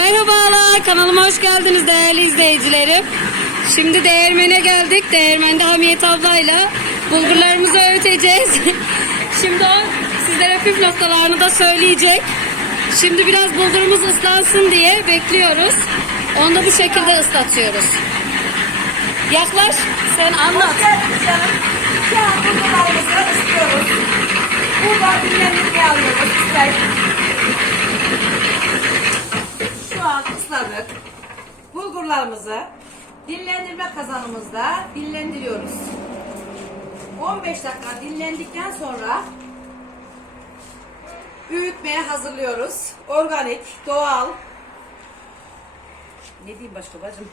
Merhabalar, kanalıma hoş geldiniz değerli izleyicilerim. Şimdi değirmene geldik. Değirmende Hamiyet ablayla bulgurlarımızı öğüteceğiz. Şimdi o sizlere püf noktalarını da söyleyecek. Şimdi biraz bulgurumuz ıslansın diye bekliyoruz. Onu da bu şekilde ıslatıyoruz. Yaklaş, sen anlat. Şu an bulgurlarımızı ısıtıyoruz. Burada dinlendirmeye alıyoruz. İster. Şu an ısladık. Bulgurlarımızı dinlendirme kazanımızda dinlendiriyoruz. 15 dakika dinlendikten sonra öğütmeye hazırlıyoruz. Organik, doğal. Ne diyeyim başka bacım?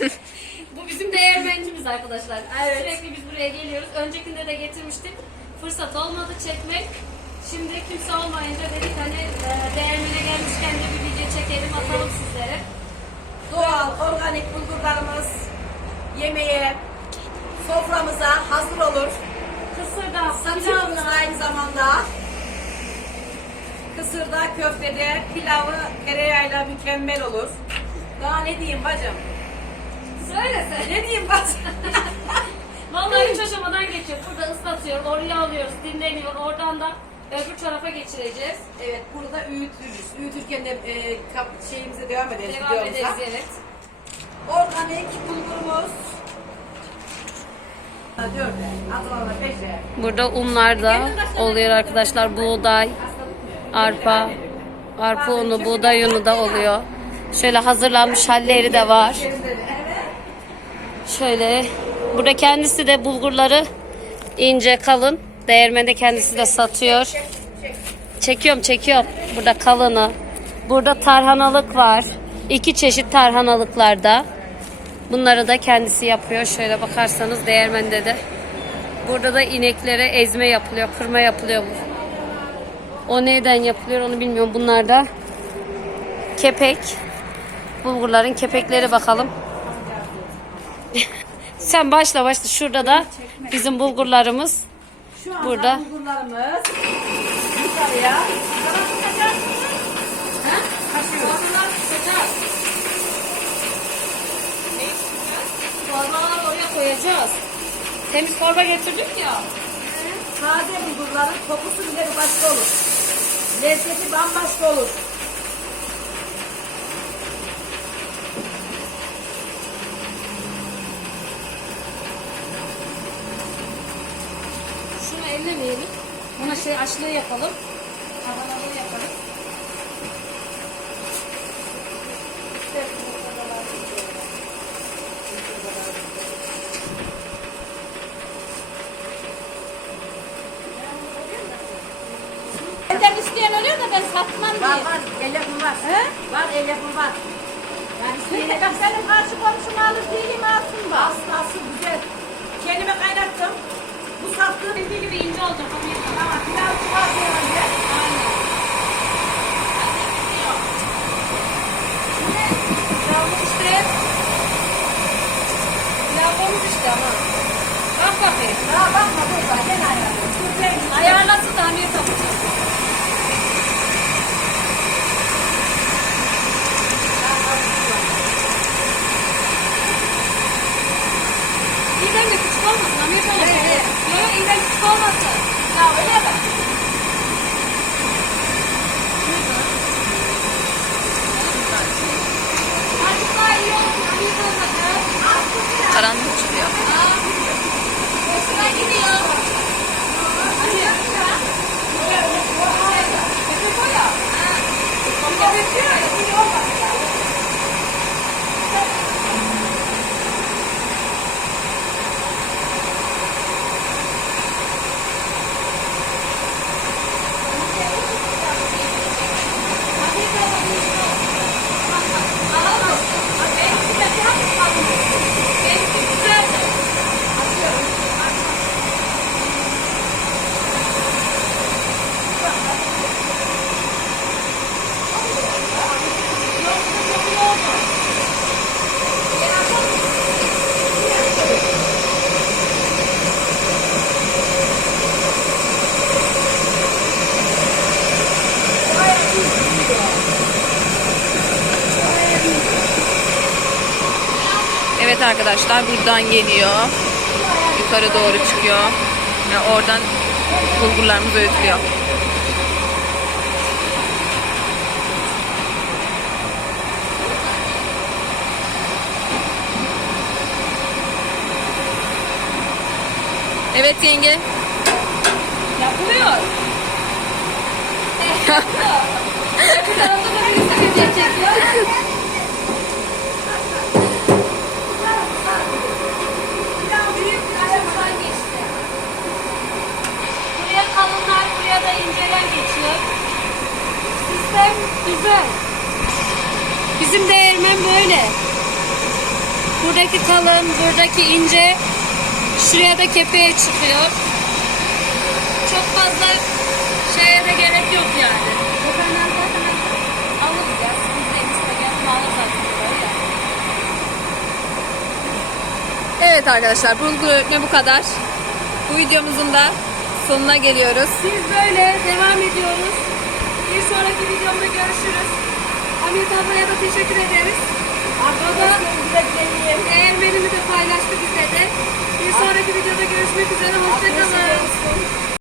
Bu bizim değirmencimiz arkadaşlar. Evet. Sürekli biz buraya geliyoruz. Öncekinde de getirmiştik. Fırsat olmadı çekmek. Şimdi kimse olmayınca dedik hani e, değirmene gelmişken de bir çekelim atalım sizlere. Doğal, organik bulgurlarımız yemeğe, soframıza hazır olur. Kısırda, Satıyoruz aynı zamanda. Kısırda, köftede, pilavı tereyağıyla mükemmel olur. Daha ne diyeyim bacım? söylese. Ne diyeyim bacım? Vallahi üç aşamadan geçiyor. Burada ıslatıyor, oraya alıyoruz, dinleniyor. Oradan da öbür tarafa geçireceğiz. evet, burada öğütürüz. Öğütürken de e, kap, şeyimize devam ederiz Devam videomuza. ederiz evet. Organik bulgurumuz. Dörde, azalana beşe. Burada unlar da oluyor arkadaşlar. Buğday, arpa, arpa unu, buğday unu da oluyor. Şöyle hazırlanmış halleri de var. Şöyle burada kendisi de bulgurları ince kalın. Değirmende kendisi de satıyor. Çekiyorum çekiyorum. Burada kalını. Burada tarhanalık var. İki çeşit tarhanalıklarda. Bunları da kendisi yapıyor. Şöyle bakarsanız değirmende de. Burada da ineklere ezme yapılıyor, kırma yapılıyor bu. O neden yapılıyor onu bilmiyorum. Bunlar da kepek. Bulgurların kepekleri bakalım. Sen başla başla. Şurada da bizim bulgurlarımız. Şu anda Burada. bulgurlarımız yukarıya. Oraya koyacağız. Temiz torba getirdik ya. Taze bulgurların kokusu bile başka olur. Lezzeti bambaşka olur. Şunu ellemeyelim. Ona şey açlığı yapalım. Havalığı yapalım. Benden isteyen oluyor da ben satmam Var diye. var, el yapım var. He? Var, el yapım var. Yani bak benim karşı komşum alır değilim alsın bak. Aslı aslı güzel. Kendime kaynattım. Sattığım Dediği gibi ince olacak. Tamam, pilav çıkartıyor önce. Pilavımız işte. Pilavımız işte ama. Bak bakayım. Daha bakma burada, gel ayarla. Ayarlasın da hamiyet yapacağız. 查单。Evet arkadaşlar buradan geliyor. Yukarı doğru çıkıyor. Ve oradan bulgurlarımız öğütülüyor. Evet yenge. Yapılıyor. Bir tarafta da birisi video çekiyor. Büyük bir aşamadan geçti. Buraya kalınlar, buraya da inceler geçiyor. Sistem güzel. Bizim değirmen böyle. Buradaki kalın, buradaki ince, şuraya da kepeğe çıkıyor. Çok fazla şeye de gerek yok yani. Kanal zaten alırız ya. Biz. Evet arkadaşlar bulgur öğütme bu kadar. Bu videomuzun da sonuna geliyoruz. Biz böyle devam ediyoruz. Bir sonraki videomda görüşürüz. Hamit ablaya da teşekkür ederiz. O da değermenimi de paylaştı bize de. Bir sonraki videoda görüşmek üzere. Hoşçakalın.